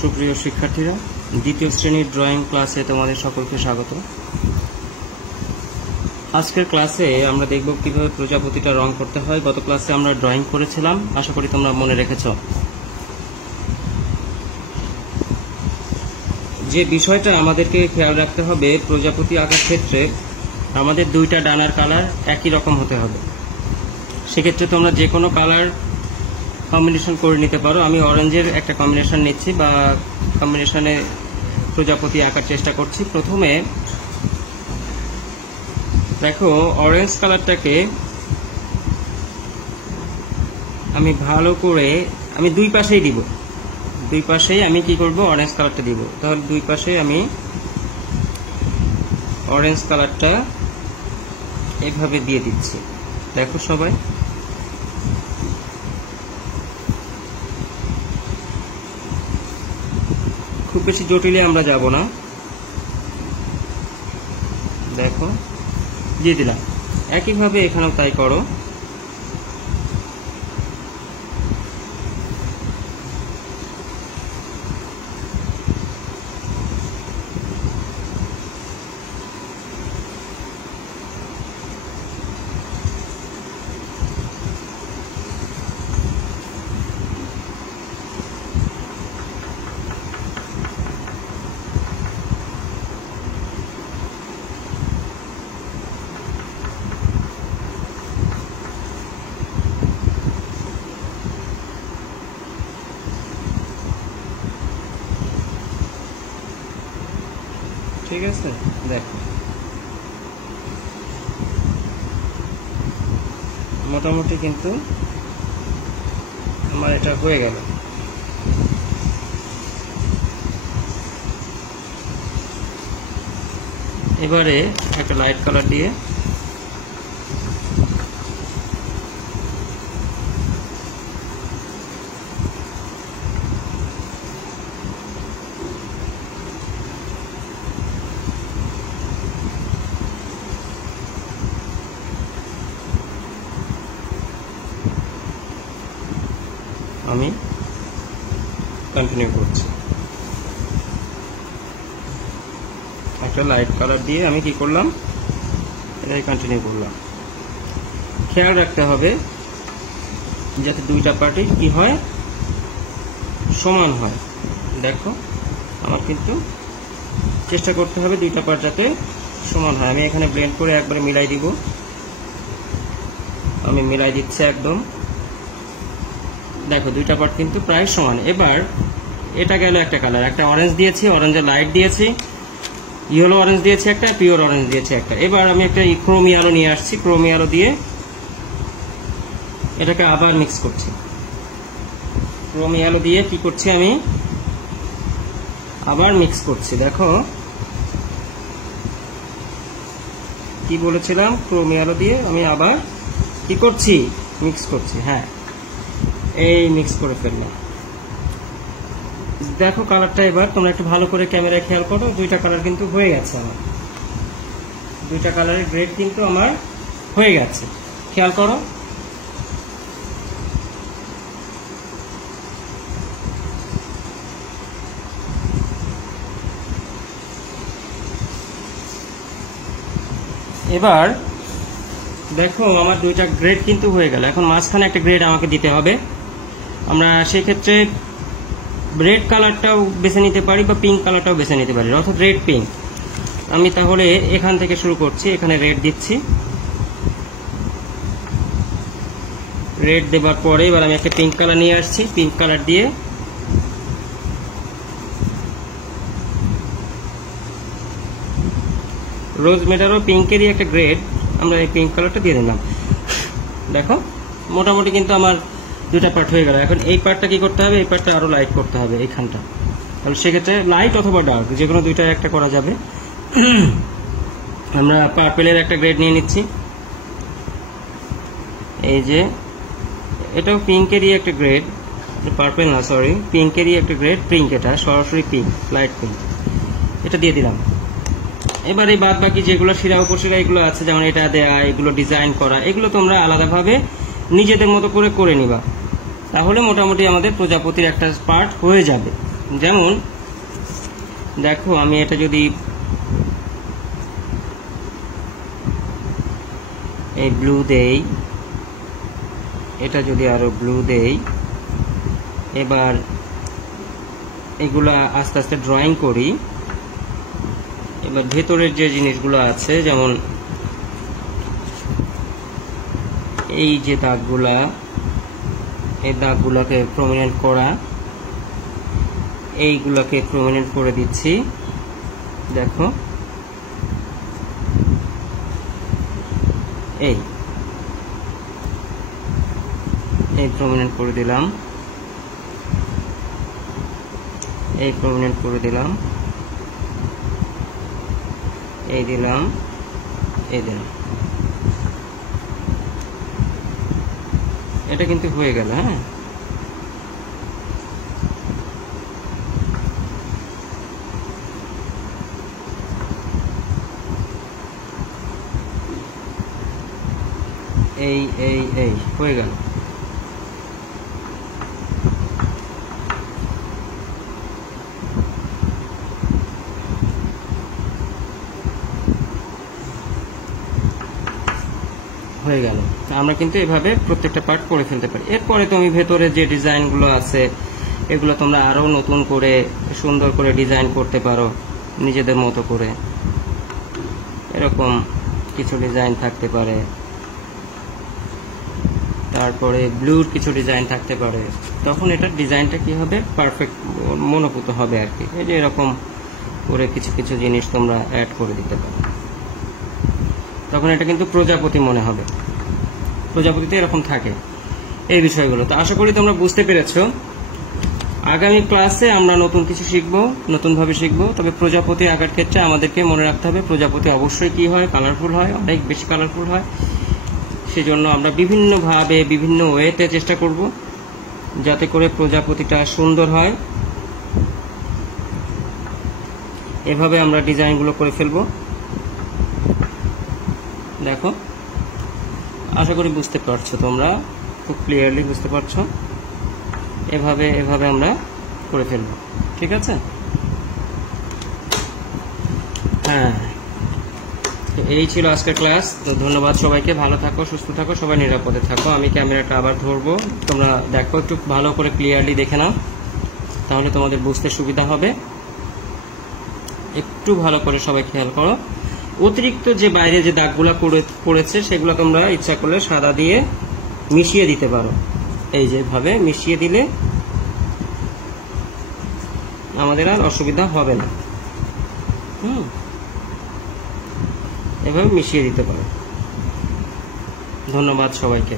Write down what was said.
সুপ্রিয় শিক্ষার্থীরা, দ্বিতীয় শ্রেণীর ড্রয়িং ক্লাসে তোমাদের সকলকে স্বাগত। আজকের ক্লাসে আমরা দেখব কিভাবে প্রজাপতিটা রং করতে হয়। গত ক্লাসে আমরা ড্রয়িং করেছিলাম, আশা করি তোমরা মনে রেখেছ। যে বিষয়টা আমাদেরকে খেয়াল রাখতে হবে, প্রজাপতি আঁকার ক্ষেত্রে আমাদের দুইটা ডানার কালার একই রকম হতে হবে। সেক্ষেত্রে তোমরা যে কোনো কালার কম্বিনেশন করে নিতে পারো। আমি অরেঞ্জের একটা কম্বিনেশন নিচ্ছি বা কম্বিনেশনে প্রজাপতি আঁকার চেষ্টা করছি। প্রথমে দেখো, অরেঞ্জ কালারটাকে আমি ভালো করে আমি দুই পাশেই দিব। দুই পাশেই আমি কি করব, অরেঞ্জ কালারটা দিব। তাহলে দুই পাশে আমি অরেঞ্জ কালারটা এইভাবে দিয়ে দিচ্ছি। দেখো সবাই, খুব বেশি জটিলে আমরা যাব না। দেখো দিয়ে দিলাম। একইভাবে এখানেও তাই করো। ঠিক আছে, দেখো মোটামুটি কিন্তু আমার এটা হয়ে গেল। এবারে একটা লাইট কালার দিয়ে আমি কন্টিনিউ করছি। একটা লাইট কালার দিয়ে আমি কি করলাম, এটাই কন্টিনিউ করলাম। খেয়াল রাখতে হবে যাতে দুইটা পার্টি কি হয়, সমান হয়। দেখো আমার কিন্তু চেষ্টা করতে হবে দুইটা পার্ট যাতে সমান হয়। আমি এখানে ব্লেন্ড করে একবারে মিলাই দিব। আমি মিলাই দিচ্ছি একদম। দেখো দুইটা পার্ট কিন্তু প্রায় সমান। এবার এটা গেল একটা কালার, একটা অরেঞ্জ দিয়েছি, অরেঞ্জের লাইট দিয়েছি, ইয়েলো অরেঞ্জ দিয়েছি একটা, পিওর অরেঞ্জ দিয়েছি একটা। এবার আমি একটা ক্রোম ইয়েলো নিয়ে আসছি। ক্রোম ইয়েলো দিয়ে এটাকে আবার মিক্স করছি। ক্রোম ইয়েলো দিয়ে কি করছি, আমি আবার মিক্স করছি। দেখো কি বলেছিলাম, ক্রোম ইয়েলো দিয়ে আমি আবার কি করছি, মিক্স করছি। হ্যাঁ, এই মিক্স করে ফেললাম। দেখো কালারটা এবার তোমরা একটু ভালো করে ক্যামেরায় খেয়াল করো। দুইটা কালার কিন্তু হয়ে গেছে আমার, দুইটা কালারের গ্রেড কিন্তু আমার হয়ে গেছে। খেয়াল করো। এবার দেখো আমার দুইটা গ্রেড কিন্তু হয়ে গেল। এখন মাঝখানে একটা গ্রেড আমাকে দিতে হবে। আমরা সেক্ষেত্রে রেড কালারটাও বেছে নিতে পারি বা পিঙ্ক কালারটাও বেছে নিতে পারি, অর্থাৎ রেড পিঙ্ক। আমি তাহলে এখান থেকে শুরু করছি। এখানে রেড দিচ্ছি। রেড দেবার পরে এবার আমি একটা পিঙ্ক কালার নিয়ে আসছি। পিঙ্ক কালার দিয়ে রোজ মেটারও পিঙ্কেরই একটা গ্রেড, আমরা এই পিঙ্ক কালারটা দিয়ে দিলাম। দেখো মোটামুটি কিন্তু আমার দুটা পার্ট হয়ে গেল। এখন এই পার্টটা কি করতে হবে, এই পার্টটা আরো লাইট করতে হবে এইখানটা। তাহলে সেক্ষেত্রে লাইট অথবা ডার্ক যে কোনো দুইটা একটা করা যাবে। আমরা পার্পেলের একটা গ্রেড নিয়ে নিচ্ছি। এই যে এটাও পিঙ্কেরই একটা গ্রেড, পার্পেল না সরি, পিঙ্কেরই একটা গ্রেড, পিঙ্ক, এটা সরাসরি পিঙ্ক, লাইট পিঙ্ক, এটা দিয়ে দিলাম। এবার এই বাদ বাকি যেগুলো শিরা উপশিরা এগুলো আছে, যেমন এটা দেয়া, এগুলো ডিজাইন করা, এগুলো তোমরা আলাদাভাবে নিজেদের মতো করে নিবা। তাহলে মোটামুটি আমাদের প্রজাপতির একটা পার্ট হয়ে যাবে। যেমন দেখো, আমি এটা যদি এই ব্লু দেই, এটা যদি আরো ব্লু দেই, এবার এগুলা আস্তে আস্তে ড্রয়িং করি। এবার ভেতরের যে জিনিসগুলো আছে, যেমন এই যে দাগগুলা, এই দাগগুলাকে প্রমিনেন্ট করা, এইগুলাকে প্রমিনেন্ট করে দিচ্ছি। দেখো এই প্রমিনেন্ট করে দিলাম, এই প্রমিনেন্ট করে দিলাম, এই দিলাম, এই দিলাম। এটা কিন্তু হয়ে গেল। হ্যাঁ, এই এই এই হয়ে গেল। হয়ে গেল। আমরা কিন্তু এভাবে প্রত্যেকটা পার্ট করে ফেলতে পারি। এরপরে তুমি ভেতরে যে ডিজাইনগুলো আছে এগুলো তোমরা আরো নতুন করে সুন্দর করে ডিজাইন করতে পারো নিজেদের মতো করে। এরকম কিছু ডিজাইন থাকতে পারে, তারপরে ব্লুর কিছু ডিজাইন থাকতে পারে। তখন এটার ডিজাইনটা কি হবে, পারফেক্ট মনোভূত হবে আর কি। এই যে এরকম করে কিছু কিছু জিনিস তোমরা অ্যাড করে দিতে পারো, তখন এটা কিন্তু প্রজাপতি মনে হবে। প্রজাপতিতে এরকম থাকে এই বিষয়গুলো। তো আশা করি তোমরা বুঝতে পেরেছো। আগামী ক্লাসে আমরা নতুন কিছু শিখবো, নতুনভাবে শিখবো। তবে প্রজাপতি আঁকার ক্ষেত্রে আমাদেরকে মনে রাখতে হবে প্রজাপতি অবশ্যই কি হয়, কালারফুল হয়, অনেক বেশি কালারফুল হয়। সেজন্য আমরা বিভিন্নভাবে বিভিন্ন ওয়েতে চেষ্টা করব যাতে করে প্রজাপতিটা সুন্দর হয়। এভাবে আমরা ডিজাইনগুলো করে ফেলবো। দেখো, আশা করি বুঝতে পারছো, তোমরা খুব ক্লিয়ারলি বুঝতে পারছো। এভাবে এভাবে আমরা করে ফেলবো, ঠিক আছে? হ্যাঁ, তো এই ছিল আজকের ক্লাস। তো ধন্যবাদ সবাইকে। ভালো থাকো, সুস্থ থাকো, সবাই নিরাপদে থাকো। আমি ক্যামেরাটা আবার ধরবো, তোমরা দেখো, একটু ভালো করে ক্লিয়ারলি দেখে নাও, তাহলে তোমাদের বুঝতে সুবিধা হবে। একটু ভালো করে সবাই খেয়াল করো। অতিরিক্ত যে বাইরে যে দাগগুলা পড়েছে সেগুলো তোমরা ইচ্ছা করলে সাদা দিয়ে মিশিয়ে দিতে পারো। এই যেভাবে মিশিয়ে দিলে আমাদের আর অসুবিধা হবে না। এভাবে মিশিয়ে দিতে পারো। ধন্যবাদ সবাইকে।